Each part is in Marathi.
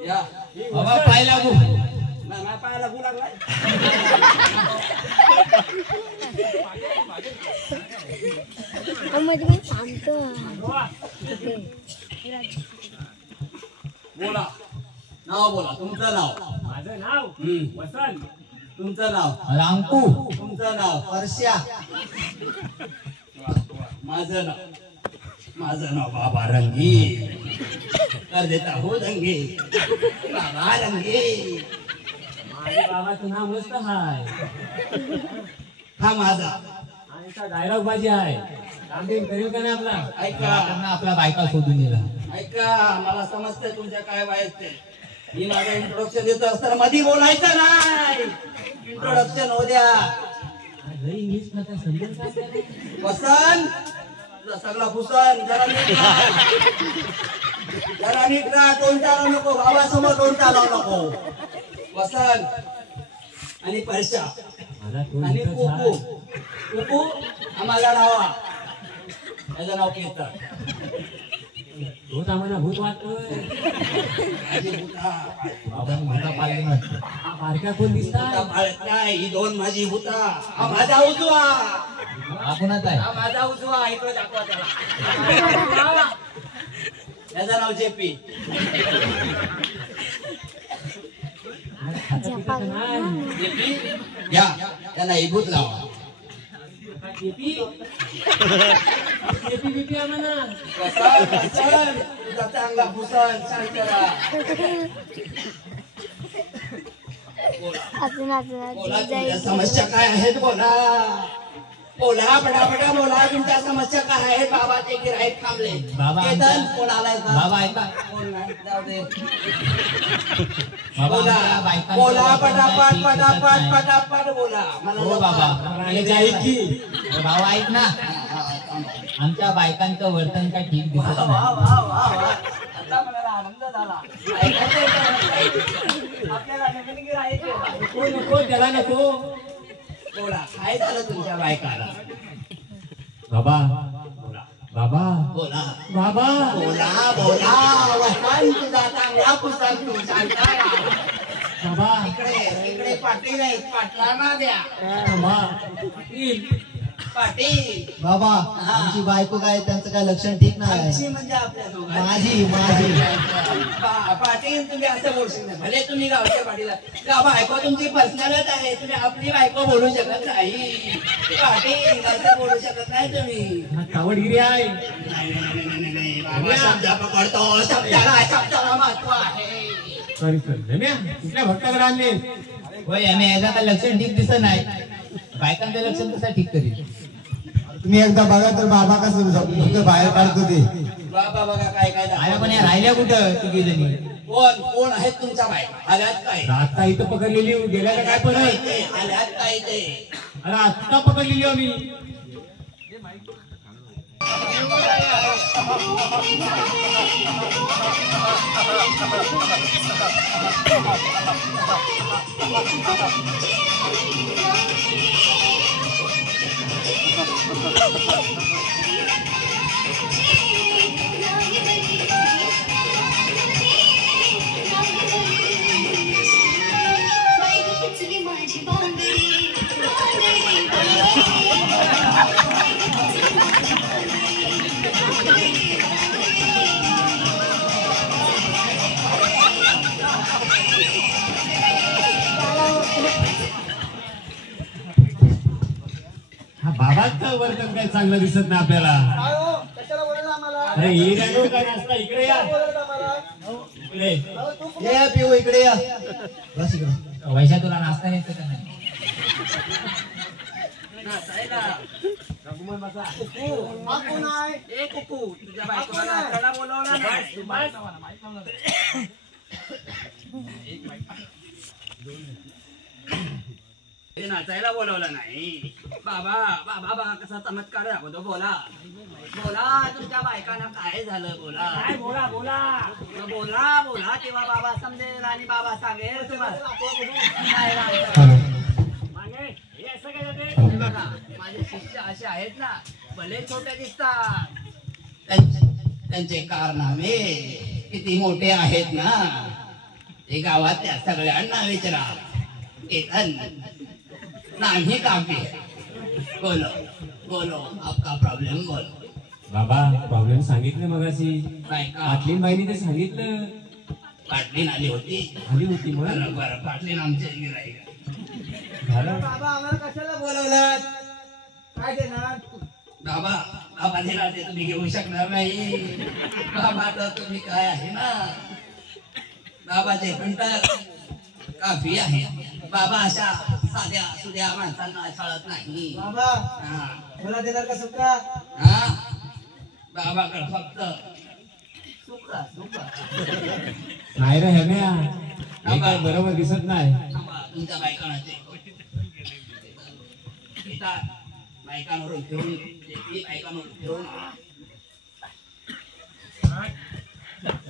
या बाबा पाय लागू ना पाय लागू लागलाय बोला नाव बोला तुमचं नाव माझं नाव वसंत तुमचं नाव रांकू तुमचं नाव परश्या माझं नाव बाबा रंगी कर देता हो दंगे बाबा रंगे माझ्या बाबाचं नाव मस्त हाय हा माझा आणि डायलॉग बाजी आहे रामदेव करेल का नाही आपला ऐका आपला बायका शोधून दिला ऐका मला समजतंय तुमच्या काय व्हायचं मी माझं इंट्रोडक्शन देत असताना मध्ये बोलायचं नाही इंट्रोडक्शन हो द्या इंग्लिश मध्ये समजेल का वसंत तुझा सगळा भूषण जरा नीट राहा तोंड चालवू नको बाबासमोर तोंड चालवू नको वसंत आणि परशा आणि कुकू कुकू आम्हाला नावा त्याचं नाव केतन भूत आम्हाला भूत वाटतोय बारक्या कोण दिसतात नाही ही दोन माझी भूता हा माझा उजवा आपणच आहे हा माझा उजवा इकडे दाखवा त्याला त्याचं नाव जेपी या त्यांना इबूत लावा चांगला भूषण बोला तुमच्या समस्या काय आहेत बोला बोला पटापटा बोला तुमच्या समस्या काय आहेत बाबाचे गिऱ्हाईक थांबले केतन कोण आलाय बाबा ऐका कोण नाही जाऊ दे बाबा बोला पटापट पटापट पटापट बोला मला हो बाबा बाबा ऐक ना आमच्या बायकांचं वर्तन काय ठीक दिसत नाही आता मला आनंद झाला आपल्याला नवीन गिऱ्हाईक नको त्याला नको बोला काय झालं तुमच्या बायकाला बाबा बोला बाबा बोला बाबा बोला बोला वसंत तुझा चांगला पुस्तक तू सांगता बाबा इकडे इकडे पाटील आहेत पाटलांना द्या पाटील बाबा आमची बायको काय त्यांचं काय लक्षण ठीक नाही आमची म्हणजे आपल्या दोघांची माझी माझी पाटील तुम्ही असं बोलशील नाही भले तुम्ही गावच्या पाटील का बायको तुमची पर्सनलच आहे तुम्ही आपली बायको बोलू शकत नाही पाटील असं बोलू शकत नाही तुम्ही कावडगिरी आहे बाबा शब्द पकडतो शब्दाला महत्व आहे सॉरी कुठल्या भक्ताकडे आणले होय आम्ही याचा काय लक्षण ठीक दिसत नाही बायकांचं लक्षण कसं ठीक करील तुम्ही एकदा बघा तर बाबा कसं बाहेर काढतो ते बाबा बघा काय काय आया पण या राहिल्या कुठं तिघी जणी कोण कोण आहेत तुमच्या बायका आल्यात काय आता इथं पकडलेली गेल्या का काय पण आल्यात काय ते अरे आत्ता पकडलेली हो मी बाबांचं वर्तन काही चांगलं दिसत नाही आपल्याला अरे ये काय नसता इकडे या इकडे ये पिऊ इकडे या बस इकडे वैशा तुला नाश्ता येतो का नाही तुझ्या बायकोला बोलवलं नाचायला बोलवलं नाही बाबा बाबा बाबा कसा चमत्कार दाखवतो बोला बोला तुमच्या बायकांना काय झालं बोला बोला बोला बोला बोला तेव्हा बाबा समजेल आणि बाबा सांगेल बघा माझे शिष्य असे आहेत ना भले छोटे दिसतात त्यांचे कारनामे किती मोठे आहेत ना ते गावातल्या सगळ्यांना विचारा केतन नाही काफी बोलो बोलो आपका प्रॉब्लेम बोलो बाबा प्रॉब्लेम सांगितलं मगाशी बायका पाटलीन बाईने ते सांगितलं पाटलीन आली होती मग बरं बरं पाटलीन आमच्या गिराईक झालं बाबा आम्हाला कशाला बोलवलात काय देणार बाबा बाबा दिला ते तुम्ही घेऊ शकणार नाही बाबा तर तुम्ही काय आहे ना बाबाचे म्हणतात काफी आहे बाबा अशा साध्या सुध्या माणसांना छळत नाही बाबा हा मला देणार का सुका हा बाबाकडे फक्त सुका सुका नाही रे हेम्या हे काय बरोबर दिसत नाही थांबा, तुमच्या बायकांना ते बायकांवरून फिरून बायकांवरून फिरून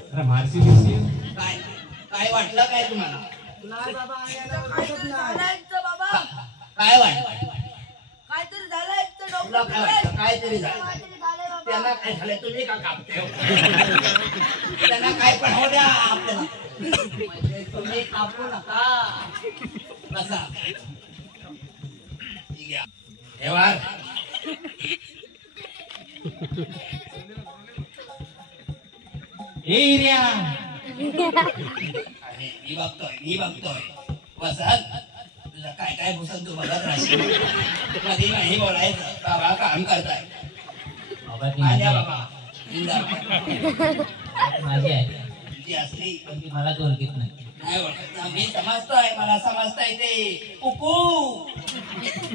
अरे मारशी बिरशी काय काय वाटलं काय तुम्हाला नाही बाबा आम्ही याला ओळखत नाही काय वाटलं काहीतरी झालंय तुला काय वाटलं काहीतरी झालं त्यांना काय झालं तुम्ही का कापते त्यांना काय पण हो द्या आपल्याला म्हणजे तुम्ही कापू नका बसा ठीक आहे ठेवा एरिया मी बघतोय वसंत तुझं काय काय भूषण तू बघत राहशील कधी नाही बोलायचं बाबा काम करताय बाबा ती माझ्या माझी बाबा माझी आहे ती असली पण ती मला ओळखीत नाही नाही ओळखत मी समजतोय मला समजता येते कुकू